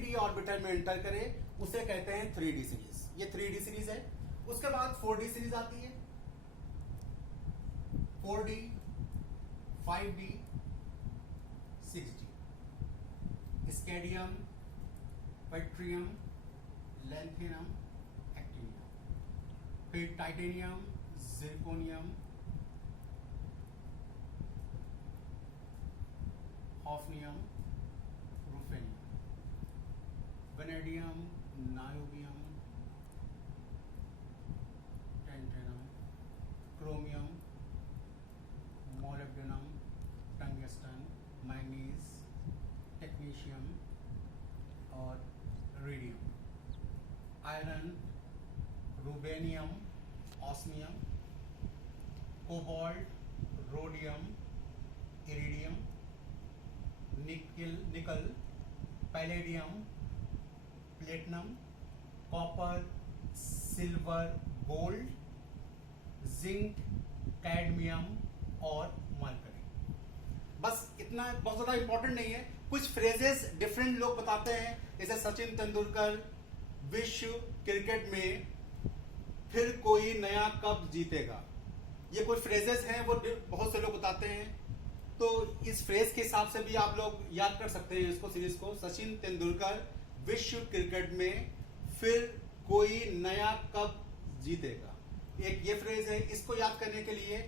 3d orbital में enter करे उसे कहते हैं 3d सीरीज। ये 3d सीरीज है। उसके बाद 4d सीरीज आती है, 4d, 5d, 6d, scandium, yttrium, lanthanum, actinium, फिर टाइटेनियम, जिरकोनियम, हॉफनियम, रूफेनियम, vanadium, niobium, tantalum, chromium, molybdenum, tungsten, manganese, technetium और radium, iron, ruthenium, osmium, cobalt, rhodium, iridium, nickel, palladium, platinum, copper, silver, gold, zinc, cadmium और mercury. बस इतना, बहुत ज्यादा important नहीं है। कुछ फ्रेजेस डिफरेंट लोग बताते हैं, जैसे सचिन तेंदुलकर विश्व क्रिकेट में फिर कोई नया कप जीतेगा। ये कुछ फ्रेजेस हैं, वो बहुत से लोग बताते हैं। तो इस फ्रेज के हिसाब से भी आप लोग याद कर सकते हैं इसको, सीरीज को। सचिन तेंदुलकर विश्व क्रिकेट में फिर कोई नया कप जीतेगा, एक ये फ्रेज है। इसको याद करने के लिए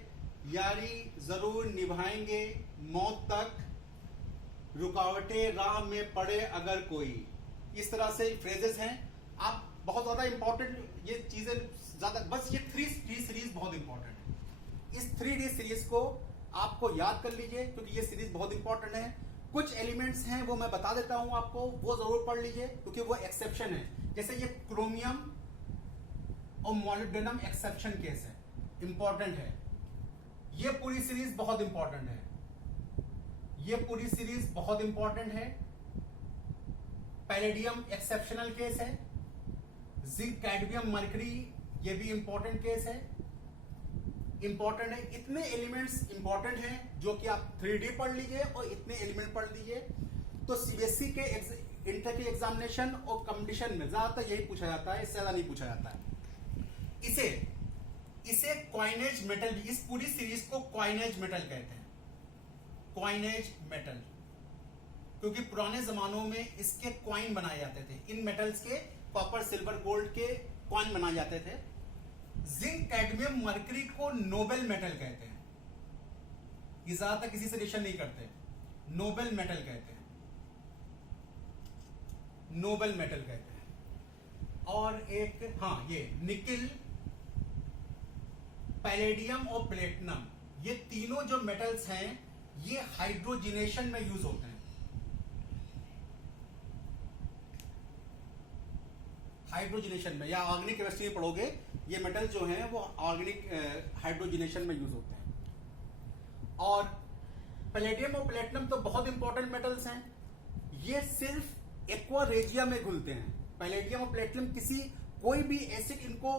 यारी जरूर निभाएंगे मौत तक, रुकावटें राह में पड़े अगर कोई, इस तरह से फ्रेजेस हैं। आप बहुत ज्यादा इंपॉर्टेंट ये चीजें ज्यादा, बस ये 3D सीरीज बहुत इंपॉर्टेंट है। इस 3D सीरीज को आपको याद कर लीजिए क्योंकि ये सीरीज बहुत इंपॉर्टेंट है। कुछ एलिमेंट्स हैं वो मैं बता देता हूं आपको, वो जरूर पढ़ लीजिए क्योंकि वो एक्सेप्शन है। जैसे ये क्रोमियम और मोलिब्डेनम एक्सेप्शन केस है, इंपॉर्टेंट है। ये पूरी सीरीज बहुत इंपॉर्टेंट है, ये पूरी सीरीज बहुत इंपॉर्टेंट है। पैलेडियम एक्सेप्शनल केस है। जिंक, कैडमियम, मरकरी, ये भी इंपॉर्टेंट केस है, इंपॉर्टेंट है। इतने एलिमेंट्स इंपॉर्टेंट हैं जो कि आप 3D पढ़ लीजिए और इतने एलिमेंट पढ़ लीजिए। तो सीबीएसई के इंटर के एग्जामिनेशन और कंपटीशन में ज्यादातर यही पूछा जाता है, इससे ज्यादा नहीं पूछा जाता है। इसे कॉइनेज मेटल, इस पूरी सीरीज को कॉइनेज मेटल कहते हैं, कॉइनेज मेटल, क्योंकि पुराने जमानों में इसके कॉइन बनाए जाते थे। इन मेटल्स के, कॉपर, सिल्वर, गोल्ड के कॉइन बनाए जाते थे। जिंक, कैडमियम, मरकरी को नोबेल मेटल कहते हैं। ये ज्यादातर किसी से रिलेशन नहीं करते, नोबेल मेटल कहते हैं, नोबेल मेटल कहते हैं। और एक, हाँ, ये निकिल, पैलेडियम और प्लेटिनम, ये तीनों जो मेटल्स हैं ये हाइड्रोजिनेशन में यूज होते हैं। हाइड्रोजिनेशन में या ऑर्गेनिक केमिस्ट्री में पढ़ोगे, ये मेटल जो हैं वो ऑर्गेनिक हाइड्रोजिनेशन में यूज होते हैं। और पैलेडियम और प्लेटिनम तो बहुत इंपॉर्टेंट मेटल्स हैं। ये सिर्फ एक्वा रेजिया में घुलते हैं। पैलेडियम और प्लेटिनम कोई भी एसिड इनको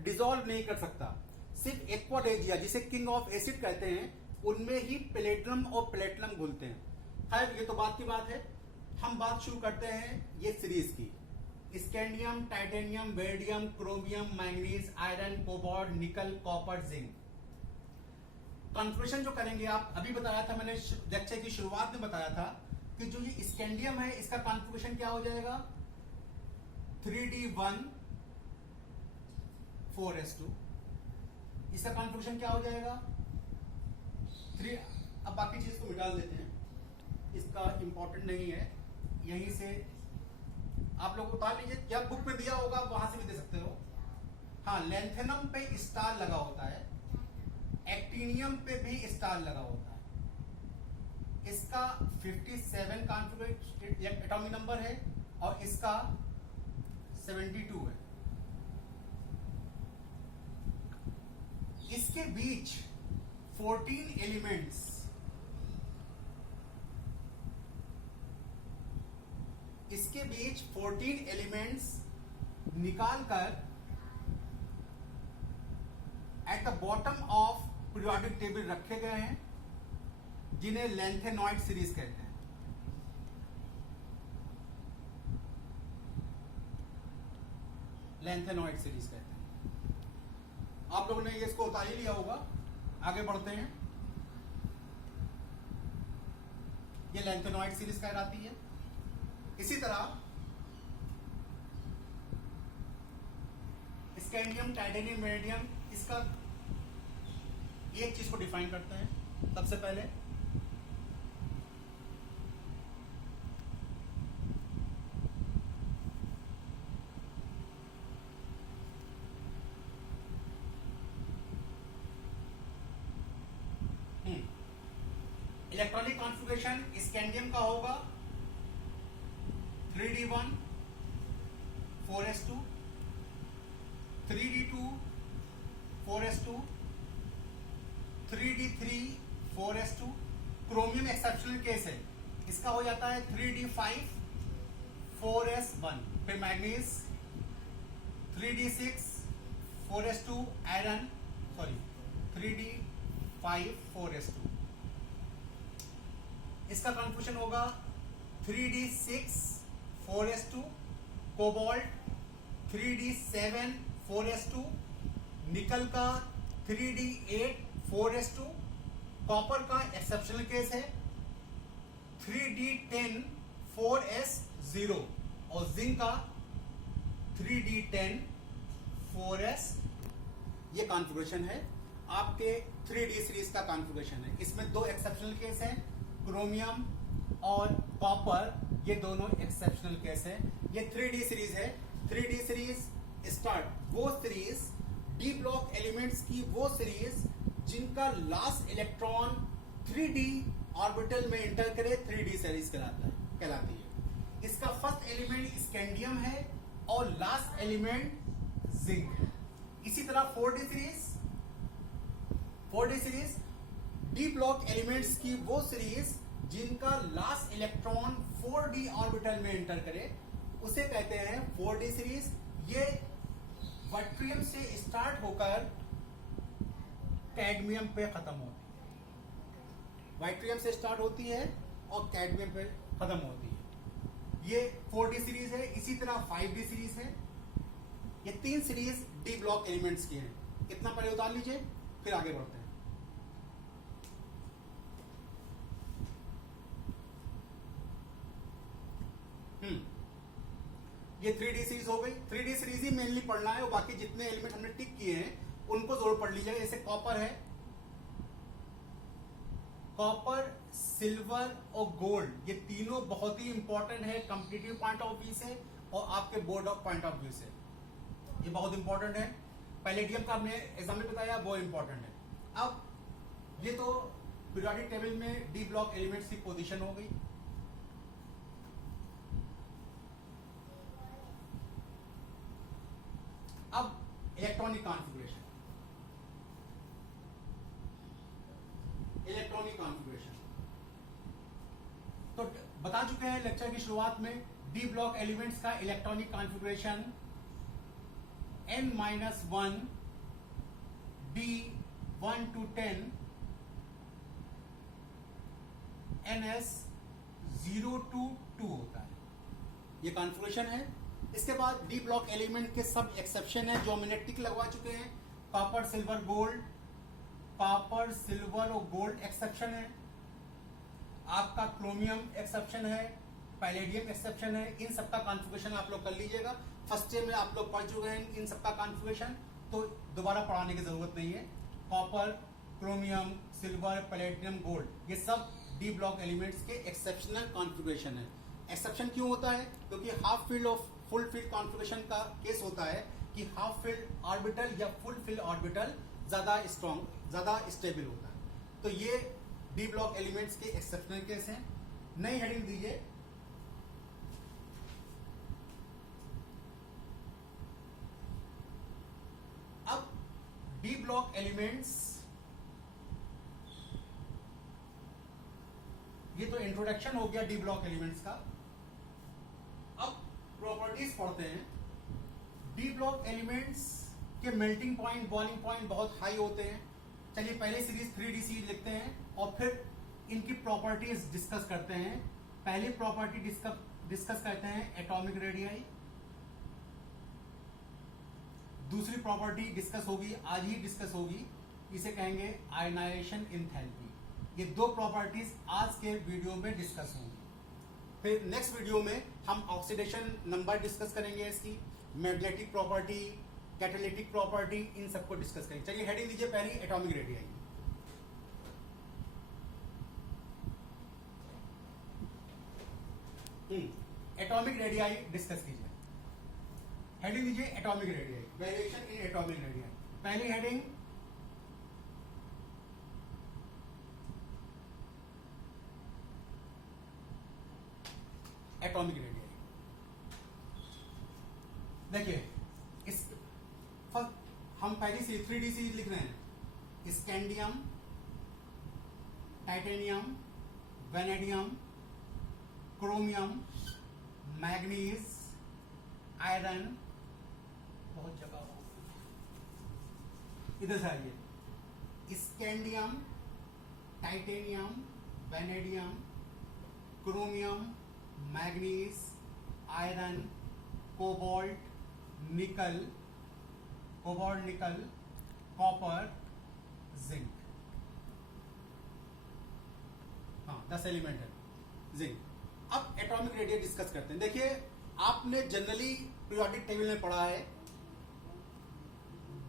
डिसॉल्व नहीं कर सकता। सिर्फ एक्वा रेजिया, जिसे किंग ऑफ एसिड कहते हैं, उनमें ही प्लेटिनम और प्लेटिनम घुलते हैं। खैर, ये तो बात की बात है। हम बात शुरू करते हैं ये सीरीज की। Scandium, titanium, vanadium, chromium, manganese, iron, cobalt, nickel, copper, zinc. Configuration जो करेंगे आप, अभी बताया था मैंने लेक्चर की शुरुआत में बताया था कि जो ये स्कैंडियम है इसका कॉन्फ़िगरेशन क्या हो जाएगा, 3d1 4s2। इसका कॉन्फ़िगरेशन क्या हो जाएगा 3। अब बाकी चीज को मिटा देते हैं, इसका इंपॉर्टेंट नहीं है, यहीं से आप लोग उतार लीजिए, क्या बुक में दिया होगा वहां से भी दे सकते हो। हाँ, लैंथेनम पे स्टार लगा होता है, एक्टिनियम पे भी स्टार लगा होता है। इसका 57 कॉन्फ़िगरेशन एटॉमिक नंबर है और इसका 72 है। इसके बीच 14 एलिमेंट्स, इसके बीच 14 एलिमेंट्स निकालकर at the bottom of periodic table रखे गए हैं, जिन्हें लैंथेनॉइड सीरीज कहते हैं। लैंथेनॉइड सीरीज कहते हैं। आप लोगों ने ये इसको उतार ही लिया होगा। आगे बढ़ते हैं। ये लैंथेनॉइड सीरीज कहलाती है। इसी तरह स्कैंडियम, टाइटेनियम, वेनेडियम, इसका एक चीज को डिफाइन करते हैं। सबसे पहले इलेक्ट्रॉनिक कॉन्फ़िगरेशन स्कैंडियम का होगा 3d1 4s2, 3d2 4s2, 3d3 4s2। Chromium exceptional case है, इसका हो जाता है 3d5 4s1। फिर manganese 3d6 4s2, iron 3d5 4s2। इसका कन्फ्यूजन होगा 3d6 4s2, cobalt 3d7 4s2, निकल का 3d8 4s2, कॉपर का एक्सेप्शनल केस है 3d10 4s0 और जिंक का 3d10 4s। ये कॉन्फ़िगरेशन है आपके 3d सीरीज का कॉन्फ़िगरेशन है। इसमें दो एक्सेप्शनल केस हैं, क्रोमियम और कॉपर, ये दोनों एक्सेप्शनल केस है। ये 3d सीरीज है। 3d सीरीज स्टार्ट वो सीरीज डी ब्लॉक एलिमेंट्स की, वो सीरीज जिनका लास्ट इलेक्ट्रॉन 3d ऑर्बिटल में एंटर करे 3d सीरीज कहलाती है। इसका फर्स्ट एलिमेंट स्कैंडियम है और लास्ट एलिमेंट जिंक है। इसी तरह 4d series D block elements की वो सीरीज जिनका लास्ट इलेक्ट्रॉन 4d ऑर्बिटल में एंटर करे उसे कहते हैं 4d सीरीज। ये वर्ट्रियम से स्टार्ट होकर कैडमियम पे खत्म होती है। वाइट्रियम से स्टार्ट होती है और कैडमियम पे खत्म होती है। ये 4d सीरीज है। इसी तरह 5d सीरीज है। ये तीन सीरीज डी ब्लॉक एलिमेंट्स की हैं। इतना पहले उतार लीजिए, फिर आगे बढ़ते हैं। ये 3d सीरीज हो गई। 3d सीरीज ही मेनली पढ़ना है और बाकी जितने एलिमेंट हमने टिक किए हैं उनको जरूर पढ़ लीजिएगा। जैसे कॉपर है, कॉपर, सिल्वर और गोल्ड, ये तीनों बहुत ही इंपॉर्टेंट है कॉम्पिटिटिव पॉइंट ऑफ व्यू से और आपके board of point of view से। ये बहुत इंपॉर्टेंट है। पैलेडियम का हमने एग्जाम में बताया, वो इंपॉर्टेंट है। अब ये तो पीरियोडिक टेबल में डी ब्लॉक एलिमेंट्स की पोजीशन हो गई। अब इलेक्ट्रॉनिक कॉन्फ़िगरेशन। तो बता चुके हैं लेक्चर की शुरुआत में डी ब्लॉक एलिमेंट्स का electronic configuration n-1 d 1 to 10 ns 0 to 2 होता है। ये कॉन्फ़िगरेशन है। इसके बाद डी ब्लॉक एलिमेंट के सब एक्सेप्शन है जो हमने टिक लगवा चुके हैं। Copper, silver, gold, copper, silver और गोल्ड एक्सेप्शन है। आपका क्रोमियम एक्सेप्शन है, पैलेडियम एक्सेप्शन है। इन सबका कॉन्फ़िगरेशन आप लोग कर लीजिएगा। फर्स्ट डे में आप लोग पढ़ चुके हैं इन सबका कॉन्फ़िगरेशन, तो दोबारा पढ़ाने की जरूरत नहीं है। Copper, chromium, silver, palladium, gold, ये सब डी ब्लॉक एलिमेंट्स के एक्सेप्शनल कॉन्फ़िगरेशन है। एक्सेप्शन क्यों होता है? क्योंकि हाफ फील्ड और फुल फील्ड कॉन्फ़िगरेशन का केस होता है कि हाफ फील्ड ऑर्बिटल या फुल फील्ड ऑर्बिटल ज्यादा स्ट्रॉन्ग, ज्यादा स्टेबल होता है। तो ये डी ब्लॉक एलिमेंट्स के एक्सेप्शनल केस हैं। नई हेडिंग दीजिए, अब डी ब्लॉक एलिमेंट्स, ये तो इंट्रोडक्शन हो गया डी ब्लॉक एलिमेंट्स का। अब प्रॉपर्टीज पढ़ते हैं। डी ब्लॉक एलिमेंट्स के मेल्टिंग पॉइंट, बॉइलिंग पॉइंट बहुत हाई होते हैं। चलिए पहले सीरीज 3d सीरीज लिखते हैं और फिर इनकी प्रॉपर्टीज डिस्कस करते हैं। पहली प्रॉपर्टी डिस्कस करते हैं एटॉमिक रेडियाई। दूसरी प्रॉपर्टी डिस्कस होगी, आज ही डिस्कस होगी, इसे कहेंगे आयनाइजेशन एंथैल्पी। ये दो प्रॉपर्टीज आज के वीडियो में डिस्कस होंगी। फिर नेक्स्ट वीडियो में हम ऑक्सीडेशन नंबर डिस्कस करेंगे, इसकी मैग्नेटिक प्रॉपर्टी, कैटालिटिक प्रॉपर्टी, इन सबको डिस्कस करेंगे। चलिए हेडिंग दीजिए पहली, atomic radii. Atomic radii discuss कीजिए। हेडिंग दीजिए atomic radii, variation in atomic radii. पहली हेडिंग एटॉमिक रेडियाई। देखिए इस हम पहली सीरीज 3D सीरीज लिख रहे हैं। Scandium, titanium, vanadium, chromium, manganese, iron, बहुत जगह हो, इधर से आइए। Scandium, titanium, vanadium, chromium, manganese, iron, cobalt, निकल, कोबाल्ट, निकल, कॉपर, जिंक। हाँ 10 एलिमेंट है जिंक। अब एटॉमिक रेडियस डिस्कस करते हैं। देखिए आपने जनरली पीरियोडिक टेबल में पढ़ा है,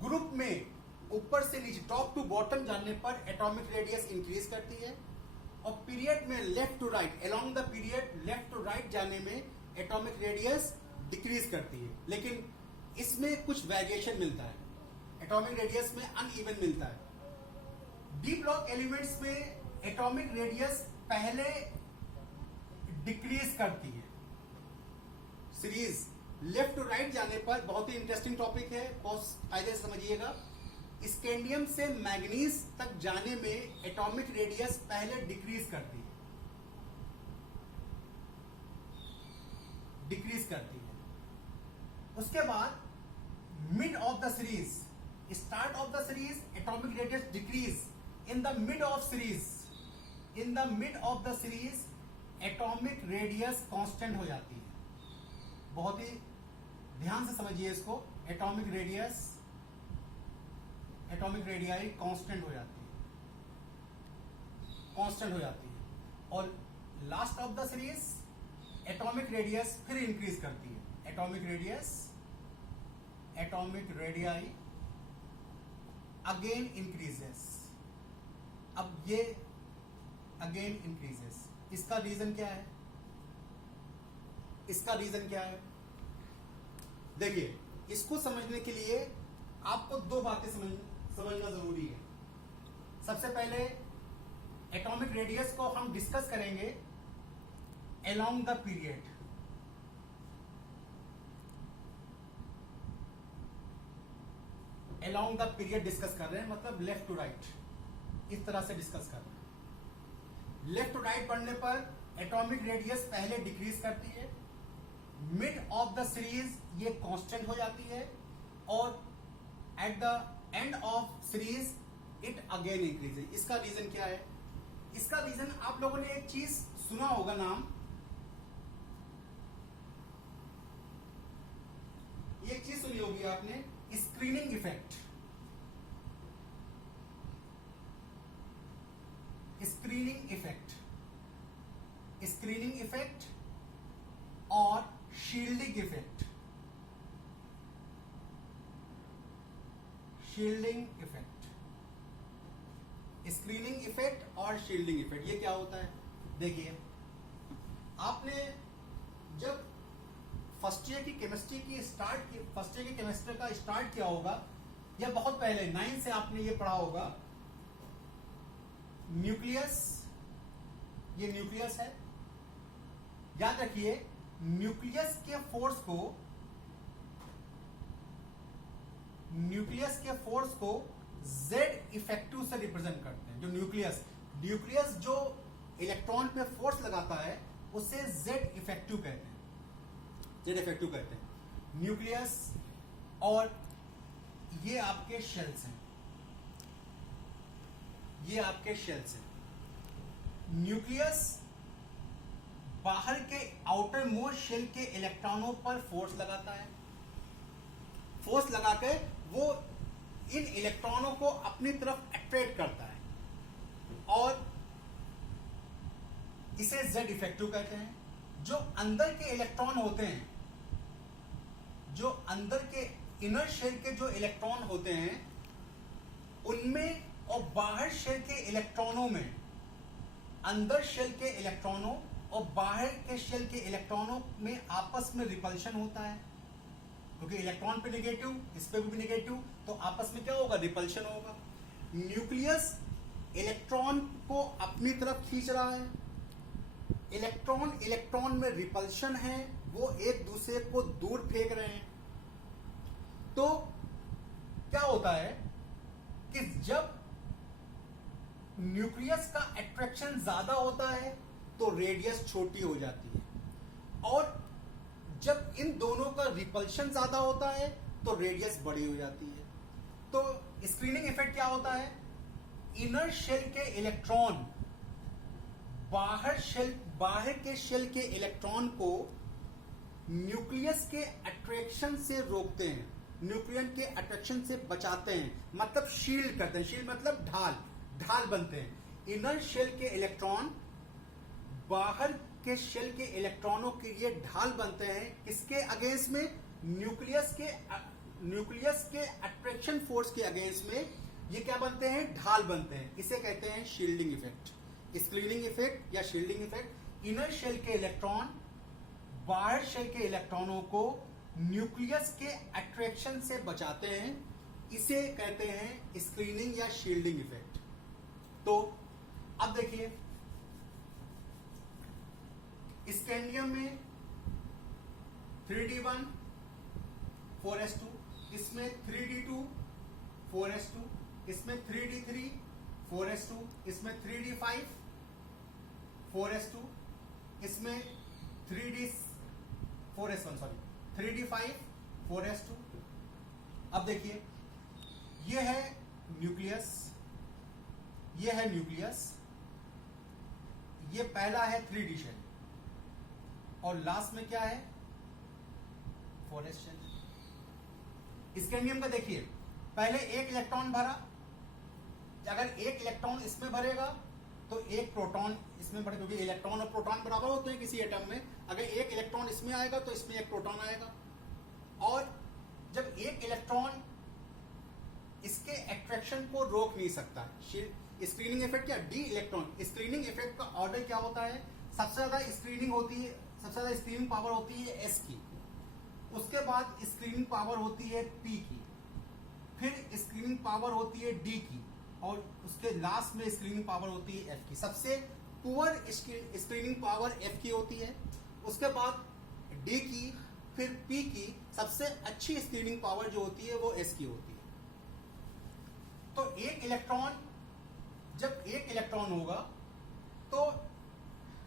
ग्रुप में ऊपर से नीचे टॉप टू बॉटम जाने पर एटॉमिक रेडियस इंक्रीज करती है, और पीरियड में left to right, along the period left to right जाने में एटॉमिक रेडियस डिक्रीज करती है। लेकिन इसमें कुछ वेरिएशन मिलता है, एटॉमिक रेडियस में अनइवन मिलता है। डी ब्लॉक एलिमेंट्स में एटॉमिक रेडियस पहले डिक्रीज करती है। सीरीज लेफ्ट टू राइट जाने पर, बहुत ही इंटरेस्टिंग टॉपिक है, बहुत कायदे से समझिएगा। स्कैंडियम से मैग्नीज तक जाने में एटॉमिक रेडियस पहले डिक्रीज करती है, डिक्रीज करती है। उसके बाद mid of the series, start of the series atomic radius decrease, in the mid of series, in the mid of the series atomic radius constant हो जाती है। बहुत ही ध्यान से समझिए इसको, atomic radius, atomic radii constant हो जाती है, कांस्टेंट हो जाती है। और last of the series atomic radius फिर इंक्रीज करती है। Atomic radius, atomic radii again increases. अब ये अगेन इंक्रीजेस, इसका रीजन क्या है? इसका रीजन क्या है? देखिए इसको समझने के लिए आपको दो बातें समझना जरूरी है। सबसे पहले एटॉमिक रेडियस को हम डिस्कस करेंगे along the period. Along the period discuss कर रहे हैं, मतलब लेफ्ट टू राइट, इस तरह से डिस्कस कर रहे हैं। लेफ्ट टू राइट बढ़ने पर एटॉमिक रेडियस पहले डिक्रीज करती है, मिड ऑफ द सीरीज ये कांस्टेंट हो जाती है, और at the end of series it again increases. इसका रीजन क्या है? इसका रीजन आप लोगों ने एक चीज सुना होगा, नाम, ये एक चीज सुनी होगी आपने, screening effect. Screening effect, screening effect और shielding effect. Shielding effect, screening effect और शील्डिंग इफेक्ट, ये क्या होता है? देखिए आपने जब फर्स्ट ईयर की केमिस्ट्री की फर्स्ट ईयर की केमिस्ट्री का स्टार्ट किया होगा, या बहुत पहले 9 से आपने ये पढ़ा होगा, न्यूक्लियस, ये न्यूक्लियस है। याद रखिए न्यूक्लियस के फोर्स को, न्यूक्लियस के फोर्स को Z इफेक्टिव से रिप्रेजेंट करते हैं। जो न्यूक्लियस जो इलेक्ट्रॉन पे फोर्स लगाता है उसे Z इफेक्टिव कहते हैं, Z इफेक्टिव कहते हैं न्यूक्लियस। और ये आपके शेल्स हैं, ये आपके शेल्स हैं। न्यूक्लियस बाहर के आउटर मोस्ट शेल के इलेक्ट्रॉनों पर फोर्स लगाता है, फोर्स लगा के वो इन इलेक्ट्रॉनों को अपनी तरफ अट्रैक्ट करता है, और इसे जेड इफेक्टिव कहते हैं। जो अंदर के इलेक्ट्रॉन होते हैं, जो अंदर के इनर शेल के जो इलेक्ट्रॉन होते हैं उनमें और बाहर शेल के इलेक्ट्रॉनों में, अंदर शेल के इलेक्ट्रॉनों और बाहर के शेल के इलेक्ट्रॉनों में आपस में रिपल्शन होता है, क्योंकि इलेक्ट्रॉन पे नेगेटिव, इस पे भी नेगेटिव, तो आपस में क्या होगा, रिपल्शन होगा। न्यूक्लियस इलेक्ट्रॉन को अपनी तरफ खींच रहा है, इलेक्ट्रॉन इलेक्ट्रॉन में रिपल्शन है, वो एक दूसरे को दूर फेंक रहे हैं। तो क्या होता है कि जब न्यूक्लियस का अट्रैक्शन ज्यादा होता है तो रेडियस छोटी हो जाती है, और जब इन दोनों का रिपल्शन ज्यादा होता है तो रेडियस बड़ी हो जाती है। तो स्क्रीनिंग इफेक्ट क्या होता है, इनर शेल के इलेक्ट्रॉन बाहर के शेल के इलेक्ट्रॉन को न्यूक्लियस के अट्रैक्शन से रोकते हैं, न्यूक्लियन के अट्रैक्शन से बचाते हैं, मतलब शील्ड करते हैं। शील्ड मतलब ढाल बनते हैं। इनर शेल के इलेक्ट्रॉन बाहर के शेल के इलेक्ट्रॉनों के लिए ढाल बनते हैं, किसके अगेंस्ट में, न्यूक्लियस के अट्रैक्शन फोर्स के अगेंस्ट में ये क्या बनते हैं, ढाल बनते हैं। इसे कहते हैं शील्डिंग इफेक्ट, स्क्रीनिंग इफेक्ट या शील्डिंग इफेक्ट। इनर शेल के इलेक्ट्रॉन बाहर शेल के इलेक्ट्रॉनों को न्यूक्लियस के अट्रैक्शन से बचाते हैं, इसे कहते हैं स्क्रीनिंग या शील्डिंग इफेक्ट। तो अब देखिए, स्कैंडियम में 3d1 4s2, इसमें 3d2 4s2, इसमें 3d3 4s2, इसमें 3d5 4s2, इसमें 3d5 4s2। अब देखिए, ये है न्यूक्लियस, ये है न्यूक्लियस, ये पहला है 3d शेल, और लास्ट में क्या है, 4s शेल। स्कैंडियम का देखिए, पहले एक इलेक्ट्रॉन भरा, अगर एक इलेक्ट्रॉन इसमें भरेगा तो एक प्रोटॉन इसमें भरेगा, क्योंकि इलेक्ट्रॉन और प्रोटॉन बराबर होते हैं किसी एटम में। अगर एक इलेक्ट्रॉन इसमें आएगा तो इसमें एक प्रोटॉन आएगा, और जब एक इलेक्ट्रॉन इसके अट्रैक्शन को रोक नहीं सकता। स्क्रीनिंग इफेक्ट क्या, डी इलेक्ट्रॉन। स्क्रीनिंग इफेक्ट का ऑर्डर क्या होता है, सबसे ज्यादा स्क्रीनिंग होती है, सबसे ज्यादा स्क्रीनिंग पावर होती है एस की, उसके बाद स्क्रीनिंग पावर होती है पी की, फिर स्क्रीनिंग पावर होती है डी की, और उसके लास्ट में स्क्रीनिंग पावर होती है एफ की। सबसे पुअर स्क्रीनिंग पावर एफ की होती है, उसके बाद डी की, फिर पी की। सबसे अच्छी स्क्रीनिंग पावर जो होती है वो एस की होती है। तो एक इलेक्ट्रॉन, जब एक इलेक्ट्रॉन होगा तो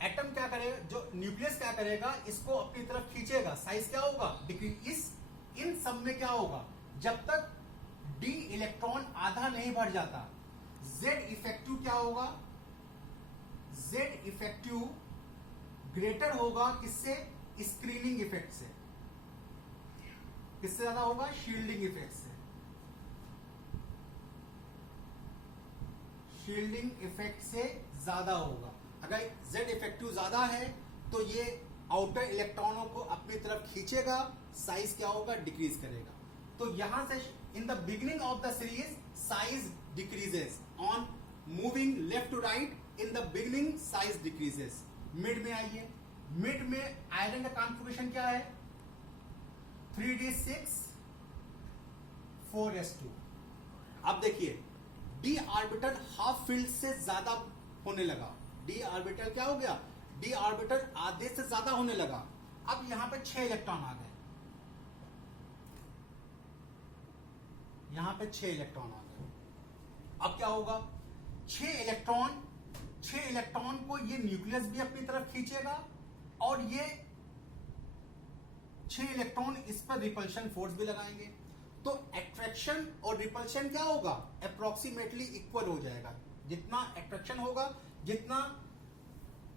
एटम क्या करेगा, जो न्यूक्लियस क्या करेगा, इसको अपनी तरफ खींचेगा, साइज क्या होगा, डिक्रीज। इन सब में क्या होगा, जब तक डी इलेक्ट्रॉन आधा नहीं भर जाता, जेड इफेक्टिव क्या होगा, जेड इफेक्टिव ग्रेटर होगा किससे, स्क्रीनिंग इफेक्ट से। किससे ज्यादा होगा, शील्डिंग इफेक्ट से। शील्डिंग इफेक्ट से ज्यादा होगा। अगर जेड इफेक्टिव ज्यादा है तो ये आउटर इलेक्ट्रॉनों को अपनी तरफ खींचेगा, साइज क्या होगा, डिक्रीज करेगा। तो यहां से in the beginning of the series size decreases on moving left to right, in the beginning size decreases. Mid में आइए, मिड में आयरन का कॉन्फ़िगरेशन क्या है, 3d6 4s2। अब देखिए, डी ऑर्बिटल हाफ फील्ड से ज्यादा होने लगा। डी ऑर्बिटल क्या हो गया, डी ऑर्बिटल आधे से ज्यादा होने लगा। अब यहां पे 6 इलेक्ट्रॉन आ गए, यहां पे 6 इलेक्ट्रॉन आ गए। अब क्या होगा, 6 इलेक्ट्रॉन को ये न्यूक्लियस भी अपनी तरफ खींचेगा, और ये 6 इलेक्ट्रॉन इस पर रिपल्शन फोर्स भी लगाएंगे। तो अट्रैक्शन और रिपल्शन क्या होगा, अप्रोक्सीमेटली इक्वल हो जाएगा। जितना अट्रैक्शन होगा, जितना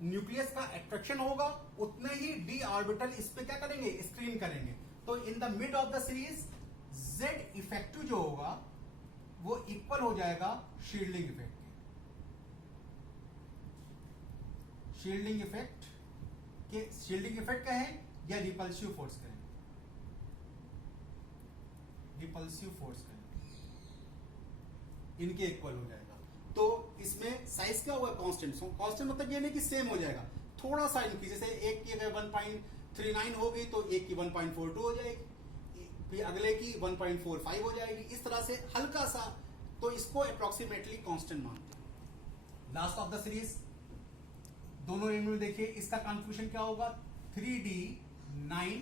न्यूक्लियस का अट्रैक्शन होगा, उतने ही डी ऑर्बिटल इस पे क्या करेंगे, स्क्रीन करेंगे। तो in the mid of the series Z effective जो होगा वो इक्वल हो जाएगा शील्डिंग इफेक्ट के। शील्डिंग इफेक्ट कहें या रिपल्सिव फोर्स कहें, रिपल्सिव फोर्स कहें, इनके इक्वल हो जाएगा। तो इसमें साइज क्या होगा, कांस्टेंट। कांस्टेंट मतलब ये नहीं कि सेम हो जाएगा, थोड़ा सा इंक्रीज, जैसे एक की अगर 1.39 होगी तो एक की 1.42 हो जाएगी, फिर अगले की 1.45 हो जाएगी, इस तरह से हल्का सा। तो इसको अप्रोक्सीमेटली कांस्टेंट मानते हैं। लास्ट ऑफ द सीरीज दोनों एंड में देखिए, इसका कंफ्यूजन क्या होगा, 3D9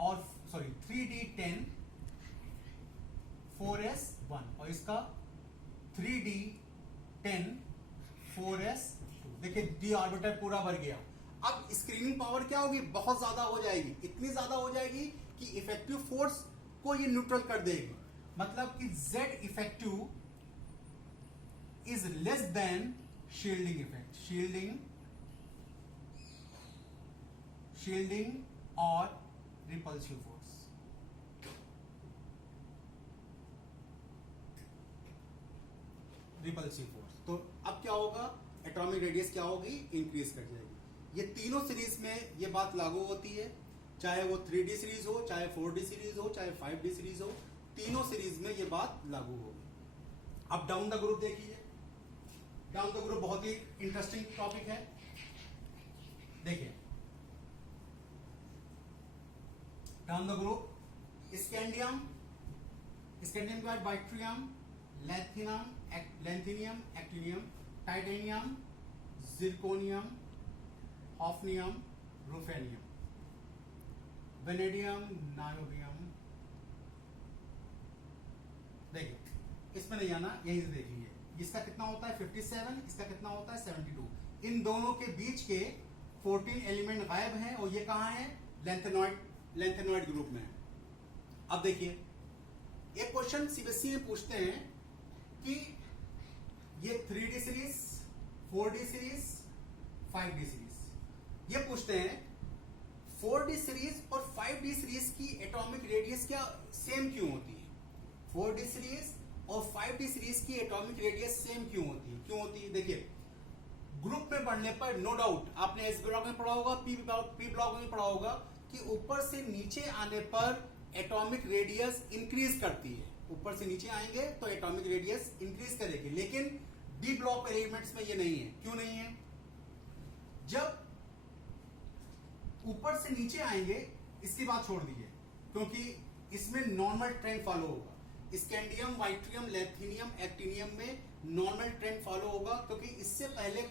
और 3D10 4S1 और इसका 3D10 4S2। देखिए डी ऑर्बिटल पूरा भर गया। अब स्क्रीनिंग पावर क्या होगी, बहुत ज्यादा हो जाएगी, इतनी ज्यादा हो जाएगी कि इफेक्टिव फोर्स को ये न्यूट्रल कर देगी। मतलब कि Z effective is less than shielding effect. Shielding और रिपल्सिव फोर्स। तो अब क्या होगा, एटॉमिक रेडियस क्या होगी, इंक्रीज कर जाएगी। ये तीनों सीरीज में ये बात लागू होती है, चाहे वो 3D सीरीज हो, चाहे 4D सीरीज हो, चाहे 5D सीरीज हो, तीनों सीरीज में ये बात लागू होगी। अब डाउन द ग्रुप देखिए। डाउन द ग्रुप बहुत ही इंटरेस्टिंग टॉपिक है। देखिए डाउन द ग्रुप, स्कैंडियम के बाद yttrium, lanthanum, actinium, titanium, zirconium, hafnium, रुफेनियम, वेनेडियम, नायोबियम। देखिए इसमें नहीं आना, यहीं से देख लीजिए। इसका कितना होता है 57, इसका कितना होता है 72। इन दोनों के बीच के 14 एलिमेंट गायब हैं और ये कहां है, लेंथेनॉइड ग्रुप में है। अब देखिए एक क्वेश्चन सीबीएसई में पूछते हैं कि ये 3D series, 4D series, 5D series, ये पूछते हैं 4D सीरीज और 5D सीरीज की एटॉमिक रेडियस क्या सेम क्यों होती है। 4D सीरीज और 5D सीरीज की एटॉमिक रेडियस सेम क्यों होती है। देखिए ग्रुप में पढ़ने पर नो डाउट आपने एस ब्लॉक में पढ़ा होगा, पी ब्लॉक में पढ़ा होगा कि ऊपर से नीचे आने पर एटॉमिक रेडियस इंक्रीज करती है। ऊपर से नीचे आएंगे तो एटॉमिक रेडियस इंक्रीज करेगी, लेकिन डी ब्लॉक एलिमेंट्स में ये नहीं है। क्यों नहीं है, जब ऊपर से नीचे आएंगे इसकी बात छोड़ दीजिए, क्योंकि इसमें नॉर्मल ट्रेंड फॉलो होगा। स्कैंडियम, वाइट्रियम, लैंथेनियम, एक्टिनियम में नॉर्मल ट्रेंड फॉलो होगा, क्योंकि इससे पहले